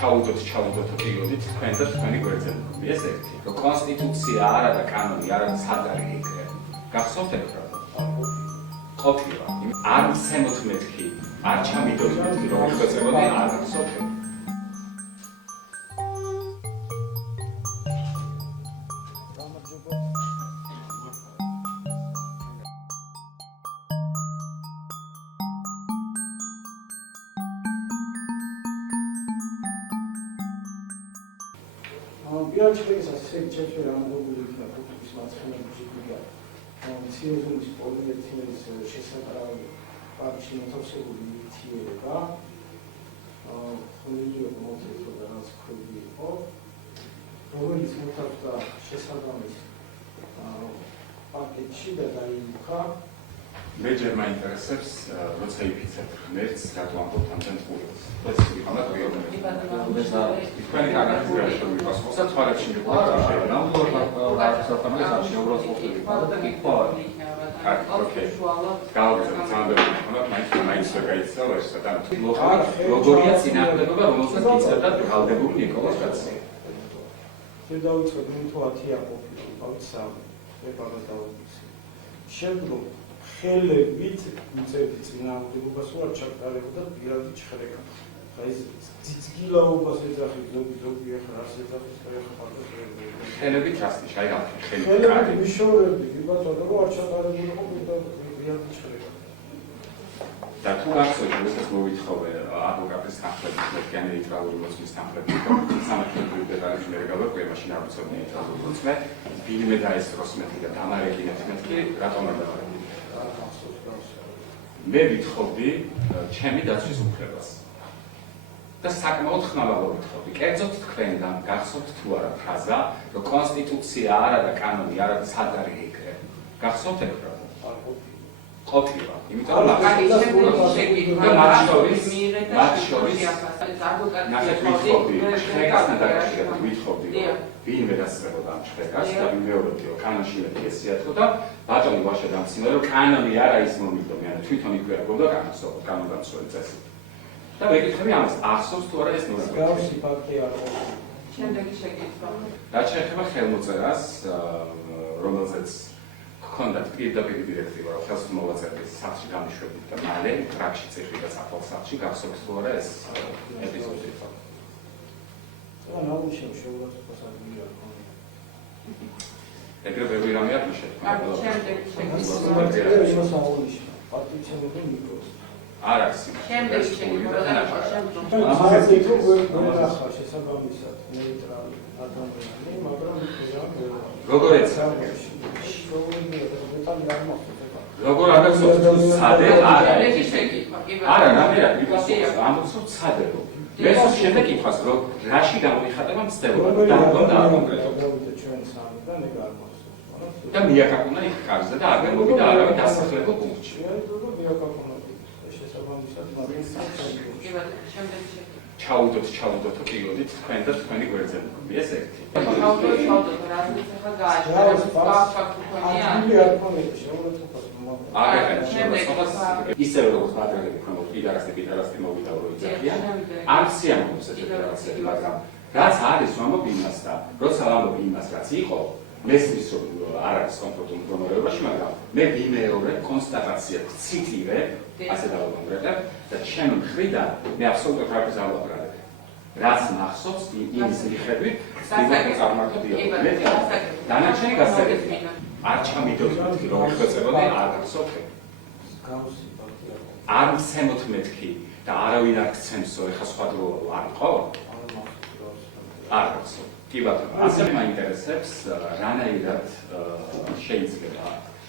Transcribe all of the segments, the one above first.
ჩაუდოთ პირობით თქვენ და თქვენი გვერდზემდები. ეს ერთი. რომ კონსტიტუცია არა და კანონი არა სად არის ეგრე. გახსოვთ ეგ რა? ყოფილა. არ მცემოთ მეთქი, არ ჩამიდოთ მეთქი, რომ შეწებოდი არ გახსოვთ. Biological structure and organic properties must have seriously polyethylene შესაკრავი პარკში მოთავსებული ნივთიერება ხონილი მომწესო და რაც ქვები იყო რომელიც მოთავსდა შესაბამის პაკეტში და დაიმუქა მე ჯერ მაინტერესებს როცა იფიცებ ღმერთს რატო ამბობთ ამდენ წყურვილს ეს იქნება პრიორიტეტი თქვენი განათლება შეგვიყვას ხოცა თვალებში მიყვარს ნამდვილად საფრანგეთს არ შეურაცხყოფილი და გიქვა ოკეი გავიგზავნე ძამბები ხომ მაინც გაიცა ეს და როგორია წინააღმდეგობა რომელსაც იცავდა გალდებული ნიკოლას კაცი ეს დაუწყო თუ 10 ყოფილი ბავშვი ეპარას დაუწყო შემდგომ ხელებით მიწები წინააღმდეგობას არ ჩაკარებოდა პირადი ჩხრეკა. აი ეს ძიძგილაობას ეძახი ზოგი ახლა არც ეძახის ხერხა პარტოს ხელებით რასტი აი რა ხელებით მიშორები ბატონო რომ არ ჩაკარებულიყო პირადი ჩხრეკა. და თუ გახსოვთ როდესაც მოვითხოვე ადვოკატის თანხლებით მეთქი ნეიტრალური მოწმის თანხლებით სამართლებრივი დეტალებში მე გავაკვირე მაშინ არ ვიცოდი ნეიტრალური მოწმე ვინმე დაესწროს მეთქი და დამარეკინებს მეთქი რატომ არ დავარეკინე მე ვითხოვდი ჩემი დაცვის უფლებას და საკმაოდ ხმალაღლო ვითხოვდი. კერძოდ თქვენგან გახსოვთ თუ არა ფრაზა, რომ კონსტიტუცია არა და კანონი არა სად არის ეგრე. გახსოვთ ეგ ფრაზა? ყოფილა. იმიტომ რომ მათ შორის ნახეთ ვითხოვდი შეხებასთან დაკავშირებით ვითხოვდი ვინმე დასწრებოდა ამ შეხებას და მეორედი რომ კანონში მეტი ესიათო და ბატონი ვაშა დამცინო რომ კანონი არა ის მომიდომი ანუ თვითონ იქვეაგობდა კანონდამცველი წესი და მეკითხები ამას ახსოვს თუ არა ეს ნორმა გავსი ფაქტი არ ყოფილა შემდეგი შეკითხვა რაც შეეხება ხელმოწერას რომელზეც ჰქონდათ პირდაპირ დირექტივა რომ ხელს მოვაწერდეს სახლში გამიშვებით და მალე ტრაქში ციხე და საფალ სახლში გახსოვს თუ არა ეს ეპიზოდი იყო ნაუშევ შეურაცხყოფას ადგილი არ ქონდა. ეგრე ბევრი რამე არ შეხვდა. არ არის. შემდეგი შეკითხვა და ამას იქო გვერდახა შესაბამისად ნეიტრალი ადამიანები, მაგრამ როგორ ეცა? როგორ აღწევს სადე არა არა ნამდვილად ვიფასოს ამბობს რომ სადეო მე შემდეგ იფას რომ რაში გამომიხატება მცდელობა და კონკრეტულად და მიაკაკუნა იქ კარზე და არ გამოვიდა არავინ დასახლებულ პუნქტში ჩაუდოთ პირობით თქვენ და თქვენი გვერდზემდები ეს ერთი ჩაუდოთ რაზეც ახლა გააჩერებს ისე როგორც მადრედი ქონდა პიდარასტი მოვიდა რომ იძახიან არ სიამოვნებს ეს რაღაცები მაგრამ რაც არის ვამბობ იმას და როცა ვამბობ იმას რაც იყო მესმის რომ არ არის კომფორტულ მდგომარეობაში მაგრამ მე ვიმეორებ კონსტატაციას ციტირე ასე დავამბრებ და ჩემ მხრიდან მე აბსოლუტურად რაფერს არ ვაბრალებ რაც მახსოვს იმის მიხედვით იმას წარმართო დიალოგი დანარჩენი გასაგებია არ ჩამიდოთ მეთქი რომ შეწებოდი არ გახსოვთ არ მცემოთ მეთქი და არავინ არ გცემსო ეხა სხვა დრო არ იყო არ გახსოვთ კი ბატონო ასე მაინტერესებს რანაირად შეიძლება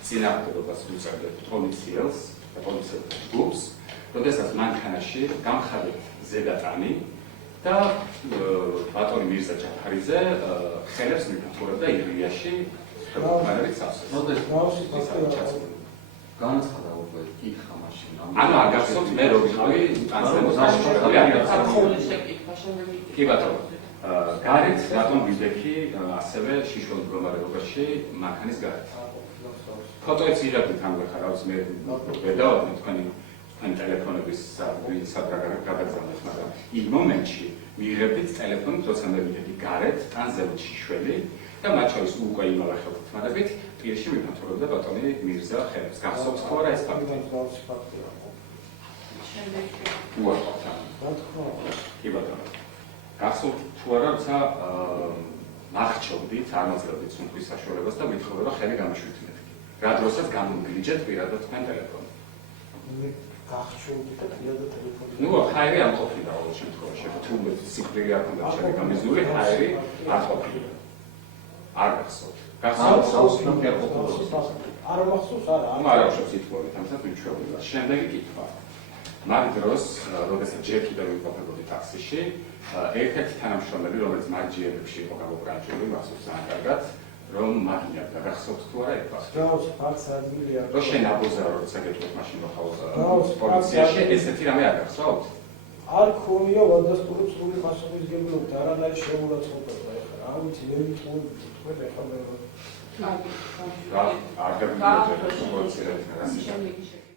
წინააღმდეგობას უწევდეთ პოლიციელს და პოლიციელ ჯგუფს როდესაც მანქანაში გამხადეთ ზედატანი და ბატონი მირზა ჯაფარიძე ხელებს მიფათურებდა ირიაში ხელმოხმარებით სავსეს. განაცხადა უკვე კითხა მაშინ. ანუ არ გახსოვთ მე რო ვიყავი ტრანსპორტის საშუალებები არ გახსოვთ. კი ბატონო. გარეთ რატომ ვიდექი ასევე შიშველ მდგომარეობაში მანქანის გარეთ. ფოტოებს იღებდით ამ ხარავს მე ვედავდი თქვენი ტელეფონების სადღაც გადაგზავნეთ მაგრამ იმ მომენტში მიიღებდით ტელეფონით, როცა მე ვიდედი გარეთ, თან ზემოთ შიშველი და მათ შორის უკვე იმავე ხელთქმადებით პირში მიფათურებდა ბატონი მირზა ხელებს. გახსოვთ თუ არა ეს ფაქტი? უარყოფდა. კი ბატონო. გახსოვთ თუ არა, როცა მახჩობდით, აღმოწევდით სუნთქვის საშუალებას და ვითხოვე რომ ხელი გამიშვიდნეთ. რა დროსაც გამომგლიჯეთ პირადად თქვენ ტელეფონი. გახშოვდი და პირადად ტელეფონი. ნუ ხაირი არ ყოფილა ყოველ შემთხვევაში. თუ სიკვდილი არ ქონდა ჩემი გამიზული, ხაირი არ ყოფილა. არ გახსოვთ. გახსოვთ საუბრობთ არ ყოფილა. არ მახსოვს არა. არ აღშობს ითხოვეთ, ამასაც მიჩვეულა. შემდეგი კითხვა. მაგ დროს, როდესაც ჯერ კიდევ ვიმყოფებოდი ტაქსიში, ერთ-ერთი თანამშრომელი, რომელიც მაგ ჯიებებში იყო გამოგრანჭული, მახსოვს ძალიან კარგად, რომ მაგინებდა. გახსოვთ თუ არა ეს? გავს ფაქს ადგილი არ. რო შენ აბოზარო, როცა გეტყვით მაშინ რომ ხავ პოლიციაში, ესეთი რამე არ გახსოვთ? არ ქონია ვადასტური სრული მასშტაბისგებლობით, არანაირი შემოლაცხყოფება ეხლა. რა ვიცი, მე ვიტყვი, თქვენ ეხლა მე არ გაგვიგებთ პოლიციელებს რა. შემდეგი შეკითხვა.